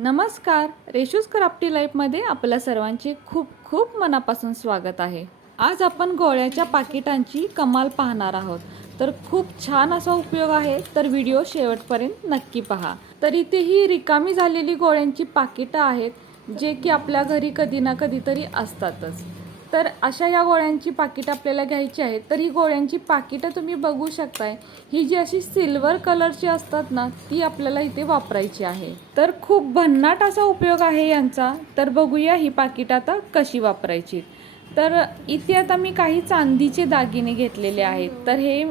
नमस्कार. रेशूज क्राफ्टी लाईफमध्ये आपल्या सर्वांचे खूप खूप मनापासून स्वागत आहे. आज आपण गोळ्याच्या पाकिटांची कमाल पाहणार आहोत. तर खूप छान असा उपयोग आहे तर व्हिडिओ शेवटपर्यंत नक्की पहा. तर इथे ही रिकामी झालेली गोळ्यांची पाकिटं आहेत जे की आपल्या घरी कधी ना कधीतरी असतातच. तर अशा या गोळ्यांची पाकिटं आपल्याला घ्यायची आहेत. तर ही गोळ्यांची पाकिटं तुम्ही बघू शकताय. ही जी अशी सिल्वर कलरची असतात ना ती आपल्याला इथे वापरायची आहे. तर खूप भन्नाट असा उपयोग आहे यांचा. तर बघूया ही पाकिटं आता कशी वापरायची तर इथे आता मी काही चांदीचे दागिने घेतलेले आहेत. तर हे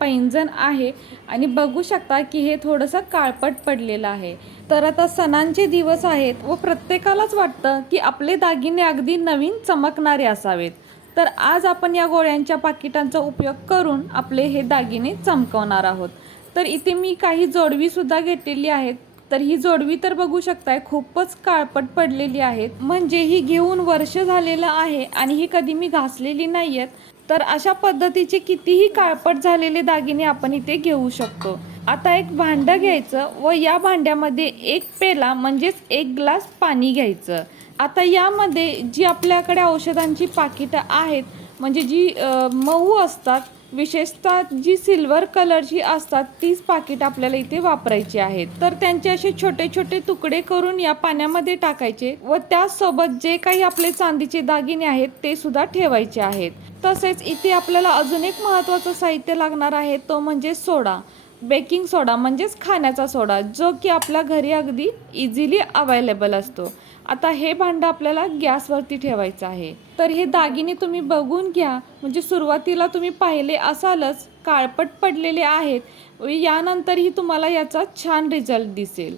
पैंजण आहे आणि बघू शकता की हे थोडंसं काळपट पडलेलं आहे. तर आता सणांचे दिवस आहेत व प्रत्येकालाच वाटतं की आपले दागिने अगदी नवीन चमकणारे असावेत. तर आज आपण या गोळ्यांच्या पाकिटांचा उपयोग करून आपले हे दागिने चमकवणार आहोत. तर इथे मी काही जोडवीसुद्धा घेतलेली आहेत. तर ही जोडवी तर बघू शकताय खूपच काळपट पडलेली आहेत. म्हणजे ही घेऊन वर्ष झालेलं आहे आणि ही कधी मी घासलेली नाही आहेत तर अशा पद्धतीचे कितीही काळपट झालेले दागिने आपण इथे घेऊ शकतो. आता एक भांडं घ्यायचं व या भांड्यामध्ये एक पेला म्हणजेच एक ग्लास पाणी घ्यायचं. आता यामध्ये जी आपल्याकडे औषधांची पाकिटं आहेत म्हणजे जी मऊ असतात विशेषतः जी सिल्वर कलरची असतात तीच पाकिट आपल्याला इथे वापरायची आहेत. तर त्यांचे असे छोटे छोटे तुकडे करून या पाण्यामध्ये टाकायचे व त्यासोबत जे काही आपले चांदीचे दागिने आहेत ते सुद्धा ठेवायचे आहेत. तसेच इथे आपल्याला अजून एक महत्त्वाचं साहित्य लागणार आहे तो म्हणजे सोडा. बेकिंग सोडा म्हणजेच खाण्याचा सोडा जो की आपल्या घरी अगदी इझिली अवेलेबल असतो. आता हे भांडं आपल्याला गॅसवरती ठेवायचं आहे. तर हे दागिने तुम्ही बघून घ्या. म्हणजे सुरुवातीला तुम्ही पाहिले असालच काळपट पडलेले आहेत. यानंतरही तुम्हाला याचा छान रिझल्ट दिसेल.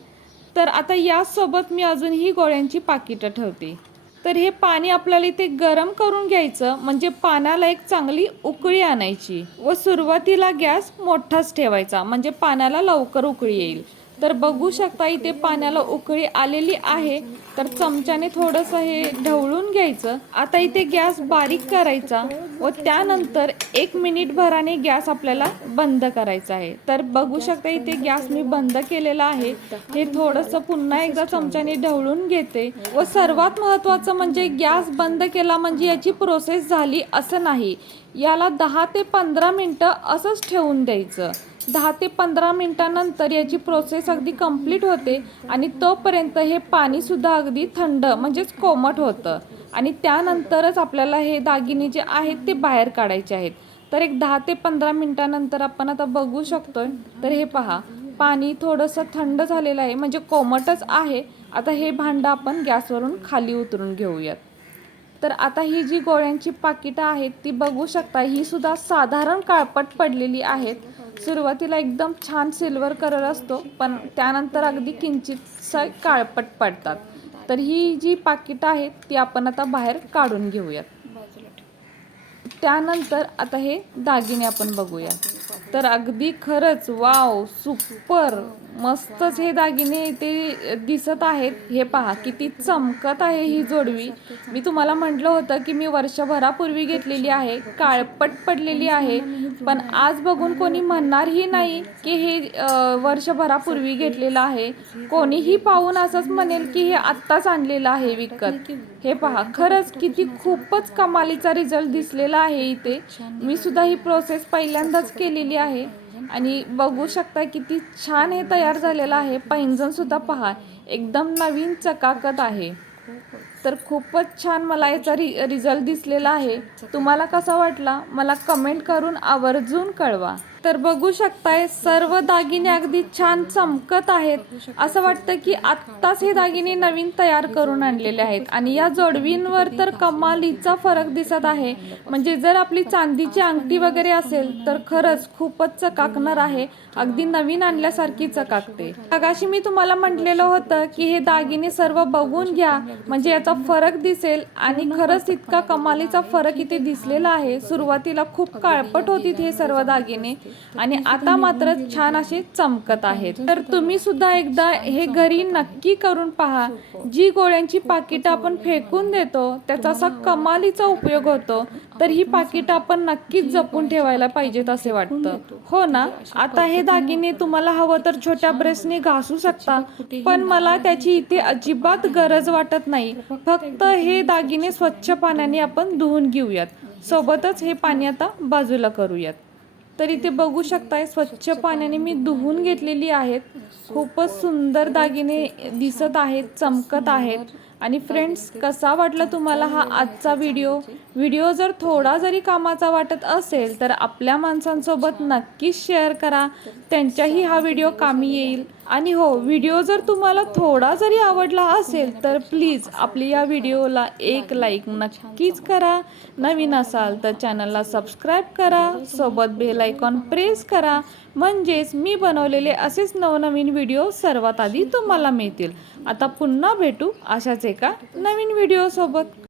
तर आता यासोबत मी अजूनही गोळ्यांची पाकिटं ठेवते. तर हे पाणी आपल्याला इथे गरम करून घ्यायचं. म्हणजे पाण्याला एक चांगली उकळी आणायची. व सुरुवातीला गॅस मोठाच ठेवायचा. म्हणजे पाण्याला लवकर उकळी येईल. तर बघू शकता इथे पाण्याला उकळी आलेली आहे. तर चमच्याने थोडंसं हे ढवळून घ्यायचं. आता इथे गॅस बारीक करायचा व त्यानंतर एक मिनिट भराने गॅस आपल्याला बंद करायचा आहे. तर बघू शकता इथे गॅस मी बंद केलेला आहे. हे थोडंसं पुन्हा एकदा चमच्याने ढवळून घेते. व सर्वात महत्त्वाचं म्हणजे गॅस बंद केला म्हणजे याची प्रोसेस झाली असं नाही. याला दहा ते पंधरा मिनटं असंच ठेवून द्यायचं. दहा ते पंधरा मिनटानंतर याची प्रोसेस अगदी कंप्लीट होते आणि तोपर्यंत हे पाणीसुद्धा अगदी थंड म्हणजेच कोमट होतं. आणि त्यानंतरच आपल्याला हे दागिने जे आहेत ते बाहेर काढायचे आहेत. तर एक दहा ते पंधरा मिनटानंतर आपण आता बघू शकतोय. तर हे पहा पाणी थोडंसं थंड झालेलं आहे म्हणजे कोमटच आहे. आता हे भांडं आपण गॅसवरून खाली उतरून घेऊयात. तर आता ही जी गोळ्यांची पाकिटं आहेत ती बघू शकता ही सुद्धा साधारण काळपट पडलेली आहेत. सुरुवातीला एकदम छान सिल्वर कलर असतो पण त्यानंतर अगदी किंचितसा काळपट पडतात. तर ही जी पाकिटं आहेत ती आपण आता बाहेर काढून घेऊयात. त्यानंतर आता हे दागिने आपण बघूया तर अगदी खरंच वाव सुपर मस्तच हे दागिने इथे दिसत आहेत. हे पहा किती चमकत आहे ही जोडवी. मी तुम्हाला म्हटलं होतं की मी वर्षभरापूर्वी घेतलेली आहे काळपट पडलेली आहे. पण आज बघून कोणी म्हणणारही नाही की हे वर्षभरापूर्वी घेतलेलं आहे. कोणीही पाहून असंच म्हणेल की हे आत्ताच आणलेलं आहे विकत. हे पहा खरंच किती खूपच कमालीचा रिझल्ट दिसलेला आहे इथे. मी सुद्धा ही प्रोसेस पहिल्यांदाच केलेली आहे. आणि बघू शकता किती छान हे तयार झालेलं आहे. पैंजण सुद्धा पहा. एकदम नवीन चकाकत आहे. तर खूपच छान मला याचा रि रिझल्ट दिसलेला आहे. तुम्हाला कसा वाटला? मला कमेंट करून आवर्जून कळवा. तर बघू शकताय सर्व दागिने अगदी छान चमकत आहेत. असं वाटतं की आत्ताच हे दागिने नवीन तयार करून आणलेले आहेत. आणि या जोडवींवर तर कमालीचा फरक दिसत आहे. म्हणजे जर आपली चांदीची अंगठी वगैरे असेल तर खरंच खूपच चकाकणार आहे. अगदी नवीन आणल्यासारखी चकाकते. अगाशी मी तुम्हाला म्हटलेलं होतं की हे दागिने सर्व बघून घ्या. म्हणजे याचा फरक दिसेल आणि खरंच इतका कमालीचा फरक इथे दिसलेला आहे. सुरुवातीला खूप काळपट होती हे सर्व दागिने आणि आता मात्र छान असे चमकत आहेत. तर तुम्ही सुद्धा एकदा हे घरी नक्की करून पहा. जी गोळ्यांची पाकिटं आपण फेकून देतो त्याचा असा कमालीचा उपयोग होतो. तर ही पाकिटं आपण नक्कीच जपून ठेवायला पाहिजेत असे वाटतं. हो ना? आता हे दागिने तुम्हाला हवं तर छोट्या ब्रेसने घासू शकता पण मला त्याची इथे अजिबात गरज वाटत नाही. फक्त हे दागिने स्वच्छ पाण्याने आपण धुवून घेऊयात. सोबतच हे पाणी आता बाजूला करूयात. तर इथे बघू शकताय स्वच्छ पाण्याने मी धुवून घेतलेली आहेत. खूपच सुंदर दागिने दिसत आहेत चमकत आहेत. आणि फ्रेंड्स कसा वाटला तुम्हाला हा आजचा व्हिडिओ व्हिडिओ जर थोडा जरी कामाचा वाटत असेल तर आपल्या माणसांसोबत नक्कीच शेअर करा. त्यांच्याही हा व्हिडिओ कामी येईल. आणि हो व्हिडिओ जर तुम्हाला थोडा जरी आवडला असेल तर प्लीज आपली या व्हिडिओला एक लाईक नक्कीच करा. नवीन असाल तर चॅनलला सबस्क्राईब करा. सोबत बेल आयकॉन प्रेस करा. म्हणजेच मी बनवलेले असेच नवनवीन व्हिडिओ सर्वात आधी तुम्हाला मिळतील. आता पुन्हा भेटू अशाच का? नवीन व्हिडिओ सोबत.